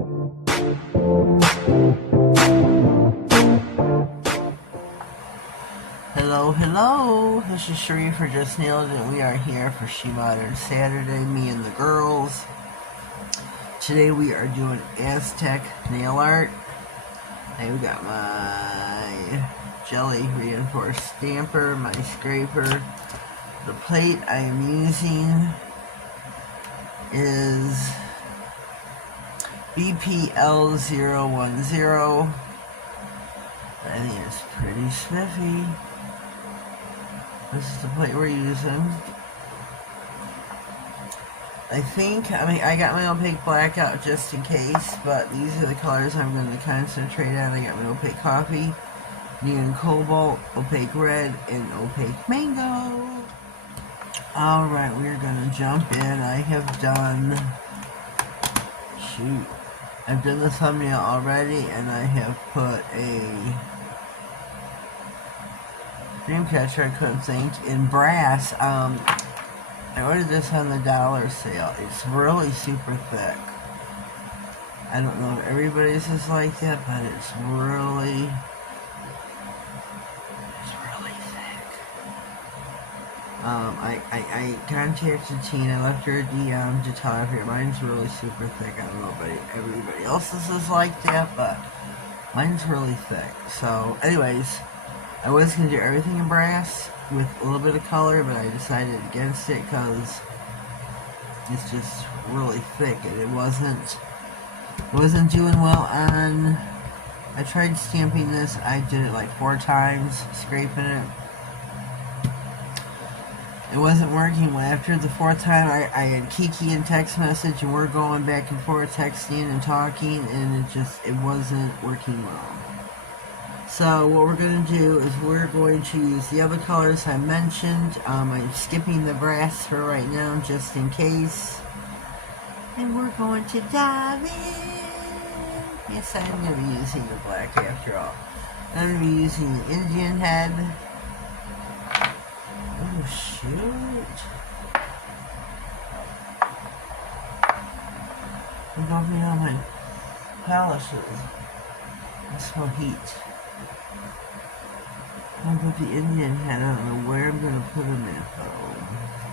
Hello, hello, this is Sheree for Justnailedit. We are here for SheModern Saturday, me and the girls. Today we are doing Aztec nail art. And we got my jelly reinforced stamper, my scraper. The plate I am using is BPL010. I think it's pretty spiffy. This is the plate we're using. I got my opaque black out just in case, but these are the colors I'm going to concentrate on. I got my opaque coffee, neon cobalt, opaque red, and opaque mango. Alright, we're going to jump in. I've done the thumbnail already, and I have put a dream catcher I couldn't think in brass. I ordered this on the dollar sale. It's really super thick. I don't know if everybody's is like that, but it's really thick. I contacted Tina, left her a DM to tell her mine's really super thick. I don't know if everybody else's is like that, but mine's really thick. So, anyways, I was going to do everything in brass with a little bit of color, but I decided against it because it's just really thick and it wasn't doing well on. I tried stamping this. I did it like 4 times, scraping it. It wasn't working. Well, after the 4th time, I had Kiki in text message, and we're going back and forth texting and talking, and it wasn't working well. So what we're going to do is we're going to use the other colors I mentioned. I'm skipping the brass for right now just in case. And we're going to dive in. Yes, I'm going to be using the black after all. I'm going to be using the Indian head. Oh, shoot. I'm bumping on my polishes. I smell heat. I'm going to put the Indian head. I don't know where I'm going to put him at, though.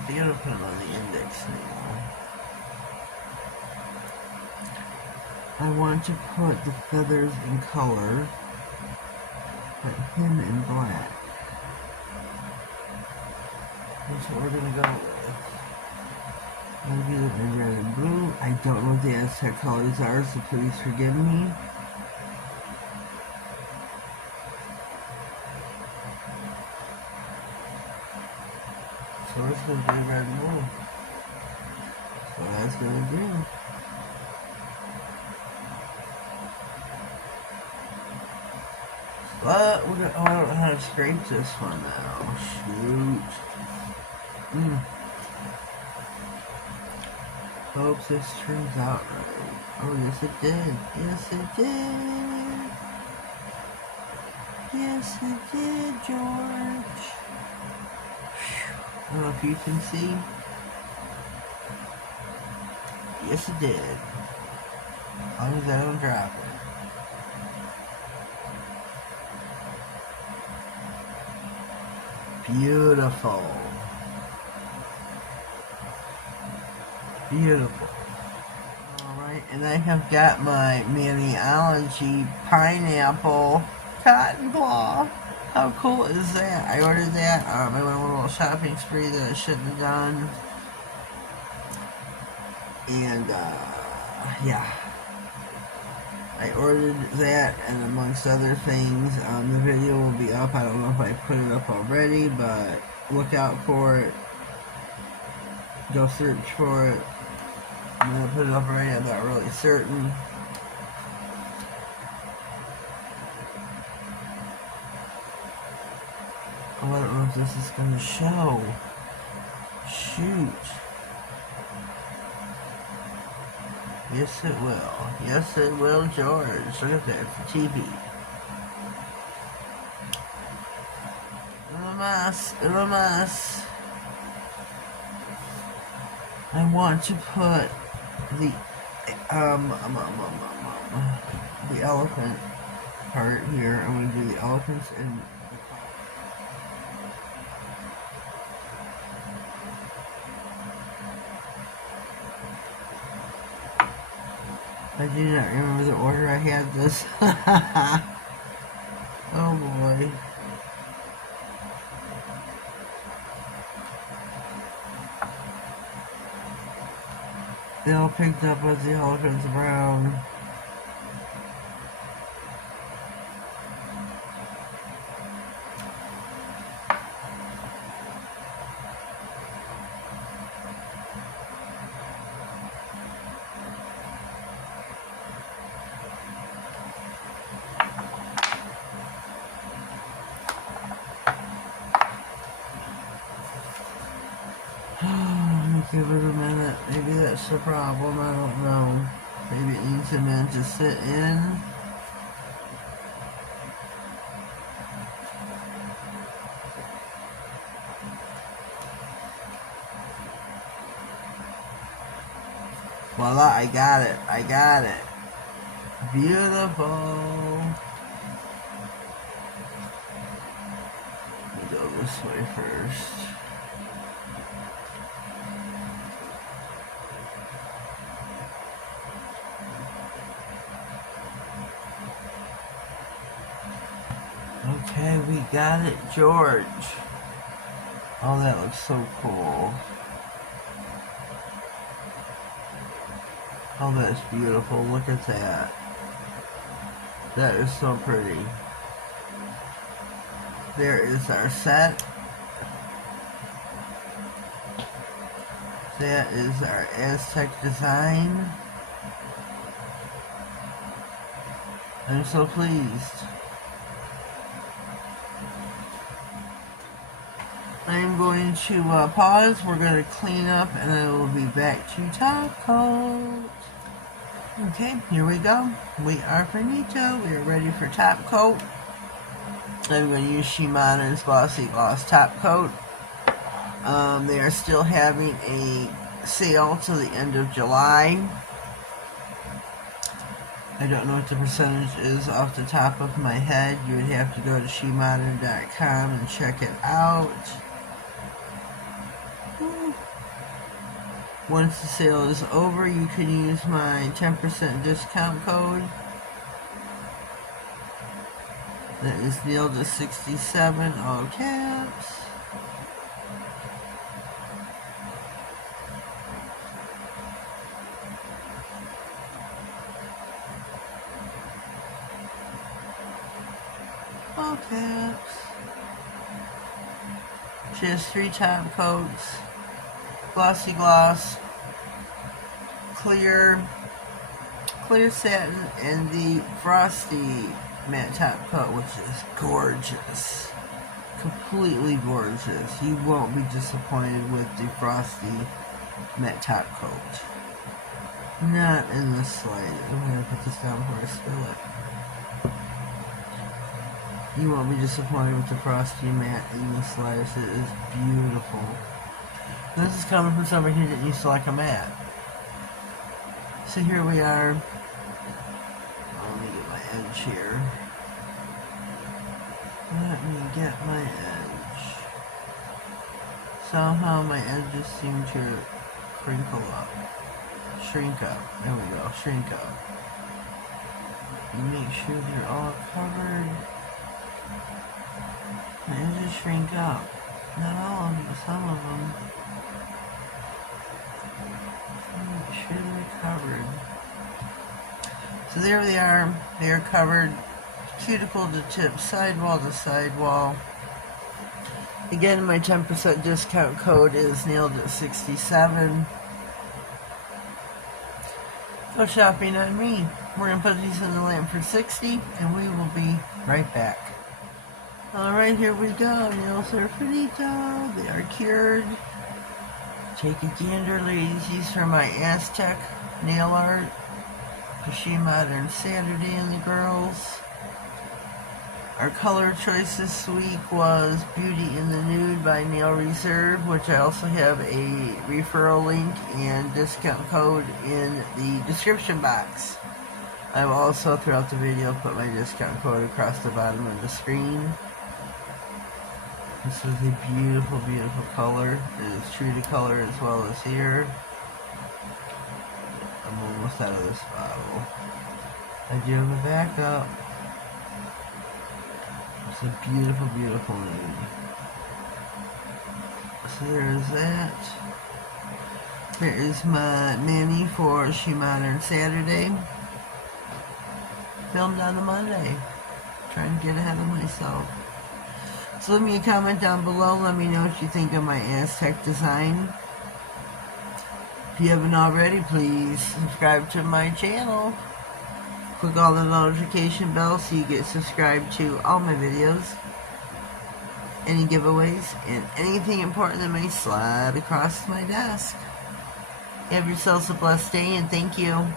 I'm going to put him on the index now. I want to put the feathers in color. Put him in black. That's what we're going to go with. Maybe the red and blue. I don't know what the Aztec colors are, so please forgive me. So it's going to be red and blue. So that's going to do. But we're going to, I don't know how to scrape this one now. Shoot. Hope this turns out right. Oh, yes it did. Yes it did. Yes it did, George. I don't know if you can see. Yes it did. As long as I don't drop it. Beautiful. Beautiful. Alright, and I have got my Maniology pineapple cotton cloth. How cool is that? I ordered that. I went on a little shopping spree that I shouldn't have done. And, yeah. I ordered that, and amongst other things, the video will be up. I don't know if I put it up already, but look out for it. Go search for it. I'm going to put it up already. I'm not really certain. Oh, I don't know if this is going to show. Shoot. Yes, it will. Yes, it will, George. Look at that. It's a TV. Little mess. I want to put the the elephant part here. I'm going to do the elephants and I do not remember the order I had this. Oh boy. They all picked up with the elephants brown. Give it a minute. Maybe that's the problem. I don't know. Maybe it needs a minute to sit in. Voila, I got it. I got it. Beautiful. Let me go this way first. Okay, we got it, George. Oh, that looks so cool. Oh, that's beautiful. Look at that. That is so pretty. There is our set. That is our Aztec design. I'm so pleased. I'm going to pause. We're going to clean up and I will be back to top coat. Okay, here we go. We are finito. We are ready for top coat. I'm going to use SheModern's Glossy Gloss Top Coat. They are still having a sale till the end of July. I don't know what the percentage is off the top of my head. You would have to go to SheModern.com and check it out. Once the sale is over, you can use my 10% discount code. That is SheModern67, all caps. All caps. She has 3 top coats. Glossy Gloss, clear satin, and the frosty matte top coat, which is gorgeous. Completely gorgeous. You won't be disappointed with the frosty matte top coat. Not in the slightest. I'm going to put this down before I spill it. You won't be disappointed with the frosty matte in the slightest. It is beautiful. This is coming from somebody who didn't used to like a matte. So here we are. Let me get my edge here. Let me get my edge. Somehow my edges seem to crinkle up. Shrink up. There we go. Shrink up. Make sure they're all covered. My edges shrink up. Not all of them, but some of them. Make sure they're covered. So there they are. They are covered. Cuticle to tip, sidewall to sidewall. Again, my 10% discount code is SheModern67. Go shopping on me. We're going to put these in the lamp for 60, and we will be right back. Alright, here we go. Nails are finito. They are cured. Take a gander, ladies. These are my Aztec nail art. For SheModern Saturday and the girls. Our color choice this week was Beauty in the Nude by Nail Reserve, which I also have a referral link and discount code in the description box. I will also, throughout the video, put my discount code across the bottom of the screen. This is a beautiful, beautiful color. It is true to color as well as here. I'm almost out of this bottle. I do have a backup. It's a beautiful, beautiful nude. So there's that. There is my nanny for SheModern Saturday. Filmed on the Monday. Trying to get ahead of myself. So leave me a comment down below. Let me know what you think of my Aztec design. If you haven't already, please subscribe to my channel. Click on the notification bell so you get subscribed to all my videos, any giveaways, and anything important that may slide across my desk. Have yourselves a blessed day, and thank you.